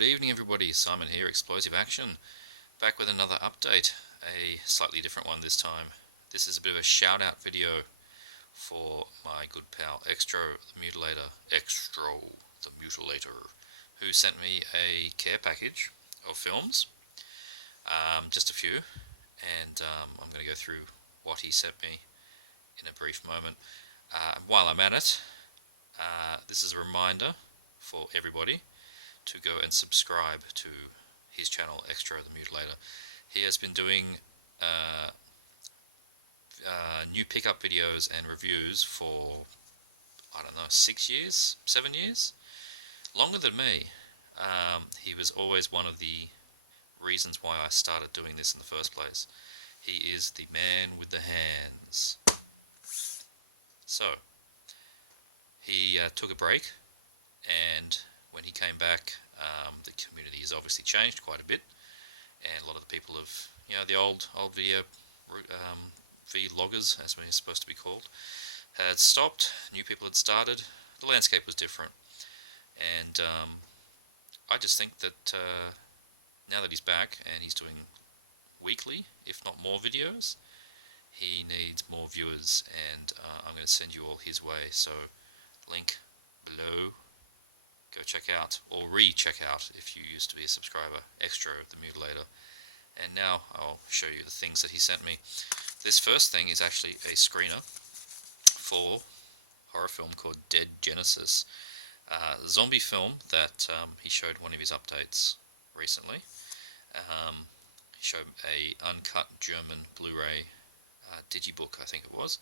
Good evening everybody, Simon here, Explosive Action, back with another update, a slightly different one this time. This is a bit of a shout out video for my good pal XtroTheMutilator, who sent me a care package of films, just a few, and I'm going to go through what he sent me in a brief moment. While I'm at it, this is a reminder for everybody to go and subscribe to his channel, XtroTheMutilator. He has been doing new pickup videos and reviews for, I don't know, 6 years, 7 years? Longer than me. He was always one of the reasons why I started doing this in the first place. He is the man with the hands. So, he took a break, and when he came back, the community has obviously changed quite a bit, and a lot of the people have, the old video vloggers, as we're supposed to be called, had stopped. New people had started. The landscape was different, and I just think that now that he's back and he's doing weekly, if not more videos, he needs more viewers, and I'm going to send you all his way. So, link below. Go check out, or re-check out if you used to be a subscriber, XtroTheMutilator. And now I'll show you the things that he sent me. This first thing is actually a screener for a horror film called Dead Genesis. Zombie film that he showed one of his updates recently. He showed a uncut German Blu-ray digibook, I think it was,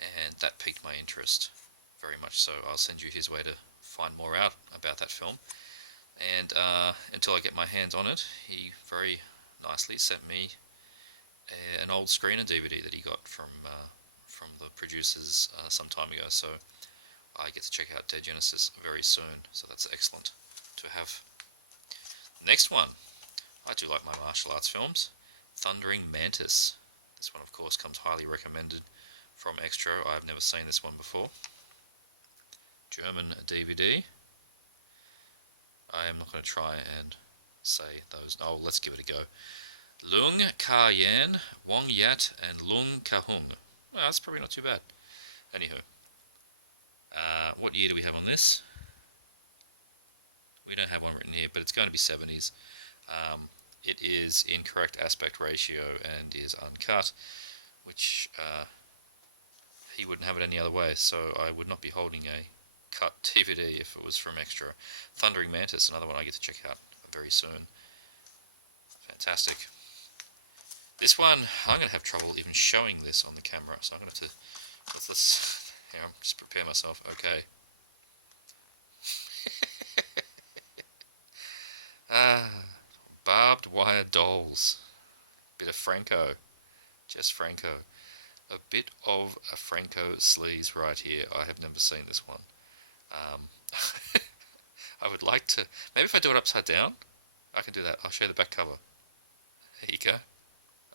and that piqued my interest very much so. I'll send you his way to find more out about that film, and until I get my hands on it, he very nicely sent me an old screener DVD that he got from the producers some time ago, so I get to check out Dead Genesis very soon, so that's excellent to have. Next one, I do like my martial arts films. Thundering Mantis. This one, of course, comes highly recommended from Xtro. I've never seen this one before. German DVD. I am not going to try and say those. Oh, let's give it a go. Lung Ka Yan, Wong Yat, and Lung Ka Hung. Well, that's probably not too bad. Anywho, what year do we have on this? We don't have one written here, but it's going to be 70s. It is in correct aspect ratio and is uncut, which he wouldn't have it any other way, so I would not be holding a cut DVD if it was from Xtro. Thundering Mantis, another one I get to check out very soon. Fantastic. This one, I'm going to have trouble even showing this on the camera, so I'm going to have to, with this, here, just prepare myself. Okay. Barbed Wire Dolls. Bit of Franco. Just Franco. A bit of a Franco sleaze right here. I have never seen this one. I would like to, maybe if I do it upside down, I can do that. I'll show you the back cover. There you go.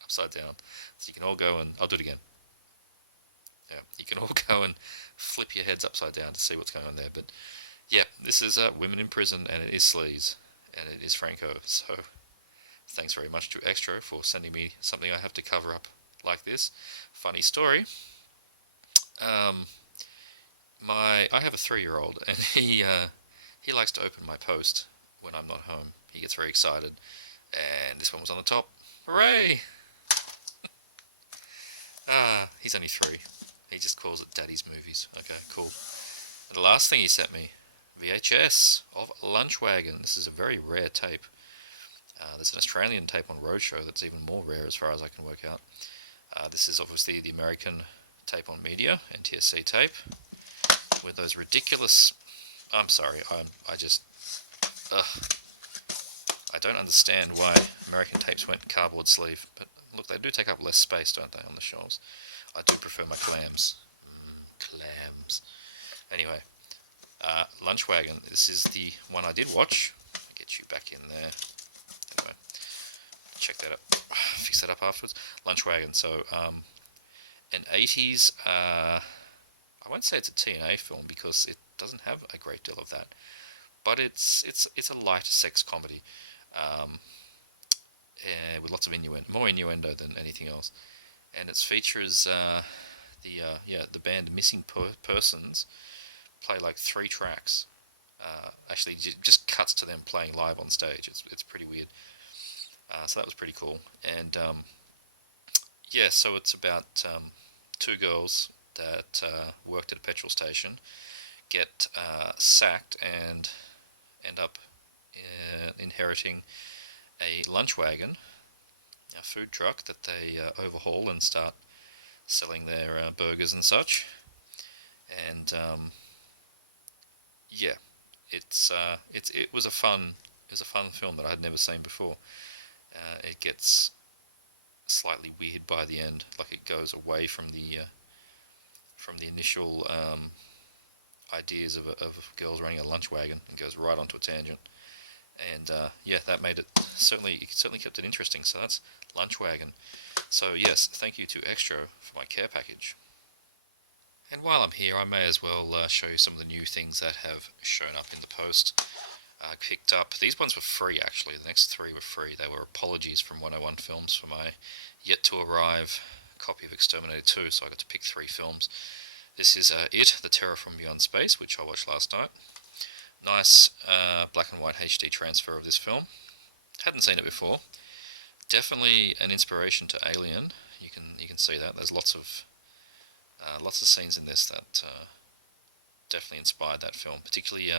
Upside down. So you can all go and, I'll do it again. Yeah, you can all go and flip your heads upside down to see what's going on there. But yeah, this is Women in Prison, and it is sleaze, and it is Franco. So thanks very much to Xtro for sending me something I have to cover up like this. Funny story. I have a 3-year-old, and he likes to open my post when I'm not home. He gets very excited, and this one was on the top. Hooray! He's only 3. He just calls it Daddy's Movies. Okay, cool. And the last thing he sent me, VHS of Lunchwagon. This is a very rare tape. There's an Australian tape on Roadshow that's even more rare as far as I can work out. This is obviously the American tape on media, NTSC tape, with those ridiculous, I'm sorry, I don't understand why American tapes went cardboard sleeve, but look, they do take up less space, don't they, on the shelves. I do prefer my clams. Clams. Anyway, Lunchwagon, this is the one I did watch. I'll get you back in there. Anyway, check that up, fix that up afterwards. Lunchwagon, so an 80s, I won't say it's a TNA film because it doesn't have a great deal of that, but it's a light sex comedy, um, with lots of innuendo, more innuendo than anything else, and it features the band Missing Persons play like 3 tracks. Actually, just cuts to them playing live on stage. It's pretty weird. So that was pretty cool. And yeah, so it's about 2 girls that worked at a petrol station, get sacked, and end up inheriting a lunch wagon, a food truck that they overhaul and start selling their burgers and such. And yeah, it was a fun film that I had never seen before. It gets slightly weird by the end, like it goes away from the initial ideas of girls running a lunch wagon and goes right onto a tangent. And yeah, that made it certainly kept it interesting. So that's Lunch Wagon. So yes, thank you to Xtro for my care package. And while I'm here, I may as well show you some of the new things that have shown up in the post. I picked up, these ones were free actually, the next 3 were free. They were apologies from 101 Films for my yet to arrive copy of Exterminator 2, so I got to pick 3 films. This is It, The Terror from Beyond Space, which I watched last night. Nice black and white HD transfer of this film. Hadn't seen it before. Definitely an inspiration to Alien. You can see that. There's lots of scenes in this that definitely inspired that film, particularly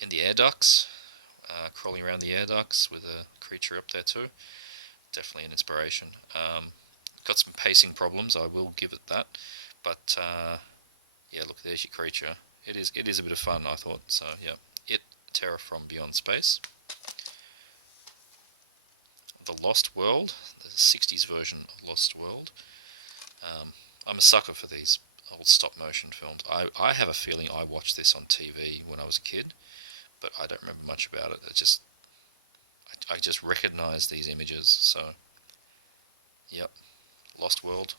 in the air ducts, crawling around the air ducts with a creature up there too. Definitely an inspiration. Got some pacing problems, I will give it that, but yeah, look, there's your creature. It is a bit of fun, I thought. So yeah, It, Terror from Beyond Space. The Lost World, the 60s version of Lost World. I'm a sucker for these old stop-motion films. I have a feeling I watched this on TV when I was a kid, but I don't remember much about it. I just recognise these images. So, yep, Lost World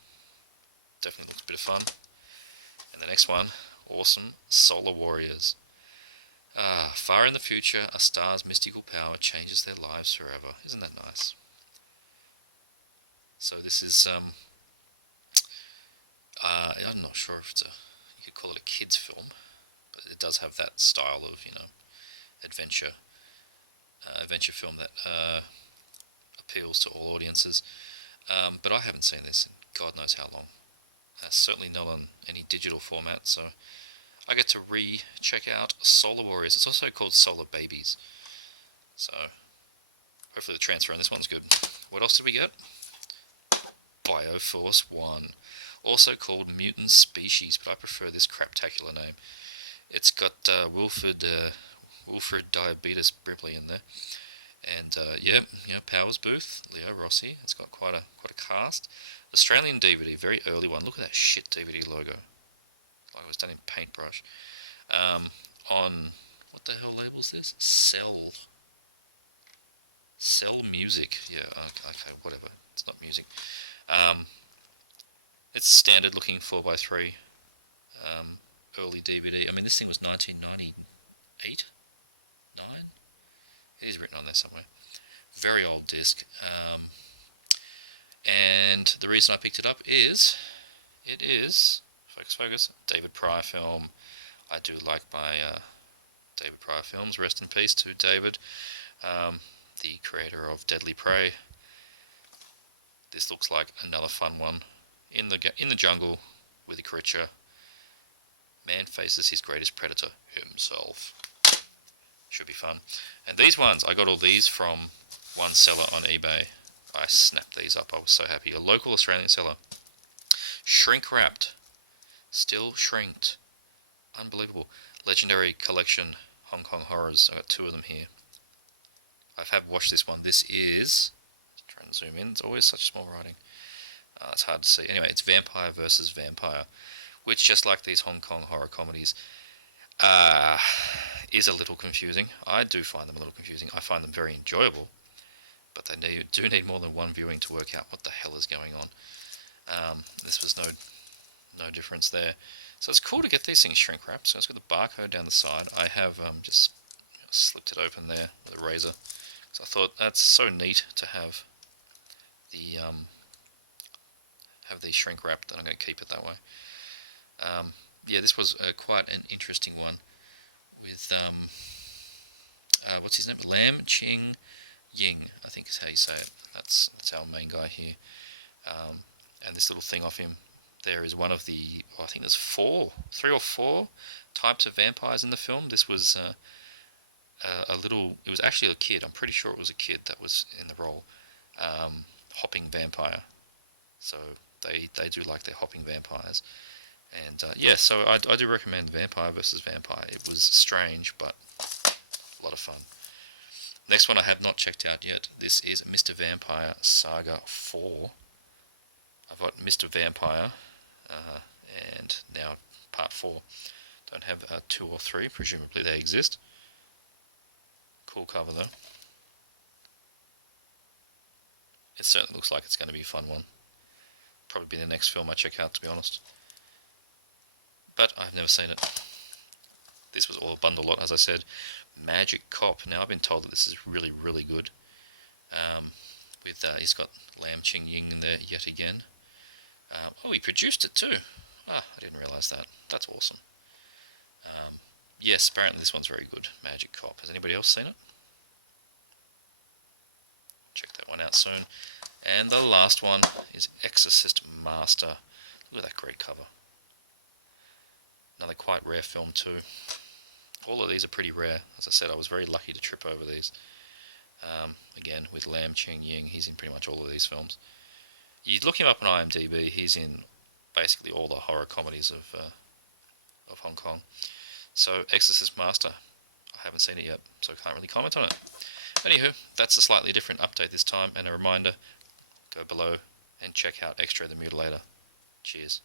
definitely looks a bit of fun. And the next one, awesome, Solar Warriors. Far in the future, a star's mystical power changes their lives forever. Isn't that nice? So this is I'm not sure if you could call it a kids film, but it does have that style of adventure film that appeals to all audiences. But I haven't seen this in God knows how long. Certainly not on any digital format, so I get to check out Solar Warriors. It's also called Solar Babies, so hopefully the transfer on this one's good. What else did we get? Bioforce 1, also called Mutant Species, but I prefer this craptacular name. It's got Wilfred Diabetes Brimley in there, and Powers Booth, Leo Rossi. It's got quite a cast. Australian DVD, very early one. Look at that shit DVD logo, like it was done in paintbrush. On what the hell label's this? Cell Music. Yeah, okay, whatever. It's not music. It's standard looking 4x3 early DVD. I mean, this thing was 1998, 9. It is written on there somewhere. Very old disc. And the reason I picked it up is it is focus David Pryor film. I do like my David Pryor films. Rest in peace to David, the creator of Deadly Prey. This looks like another fun one. In the jungle with a creature, man faces his greatest predator, himself. Should be fun. And these ones, I got all these from one seller on eBay. I snapped these up. I was so happy. A local Australian seller. Shrink wrapped. Still shrinked. Unbelievable. Legendary collection Hong Kong horrors. I got 2 of them here. I have watched this one. This is, try and zoom in. It's always such small writing. It's hard to see. Anyway, it's Vampire versus Vampire, which, just like these Hong Kong horror comedies, is a little confusing. I do find them a little confusing. I find them very enjoyable, but they do need more than one viewing to work out what the hell is going on. This was no difference there. So it's cool to get these things shrink wrapped. So it's got the barcode down the side. I have just slipped it open there with a razor. So I thought that's so neat to have the shrink wrap that I'm going to keep it that way. Yeah, this was quite an interesting one with what's his name? Lam Ching Ying, I think is how you say it. That's our main guy here. And this little thing off him there is one of the, I think there's 3 or 4 types of vampires in the film. This was it was actually a kid, I'm pretty sure it was a kid that was in the role, hopping vampire. So they do like their hopping vampires. And yeah, so I do recommend Vampire vs. Vampire. It was strange, but a lot of fun. Next one I have not checked out yet. This is Mr. Vampire Saga 4. I've got Mr. Vampire, and now Part 4. Don't have 2 or 3, presumably they exist. Cool cover though. It certainly looks like it's going to be a fun one. Probably be the next film I check out, to be honest. But I've never seen it. This was all a bundle lot, as I said. Magic Cop. Now I've been told that this is really, really good. He's got Lam Ching Ying in there yet again. Oh, he produced it too. Ah, I didn't realise that. That's awesome. Yes, apparently this one's very good. Magic Cop. Has anybody else seen it? Check that one out soon. And the last one is Exorcist Master. Look at that great cover. Another quite rare film too. All of these are pretty rare. As I said, I was very lucky to trip over these. Again, with Lam Ching Ying, he's in pretty much all of these films. You look him up on IMDb, he's in basically all the horror comedies of Hong Kong. So, Exorcist Master, I haven't seen it yet, so I can't really comment on it. Anywho, that's a slightly different update this time, and a reminder, go below and check out XtroTheMutilator. Cheers.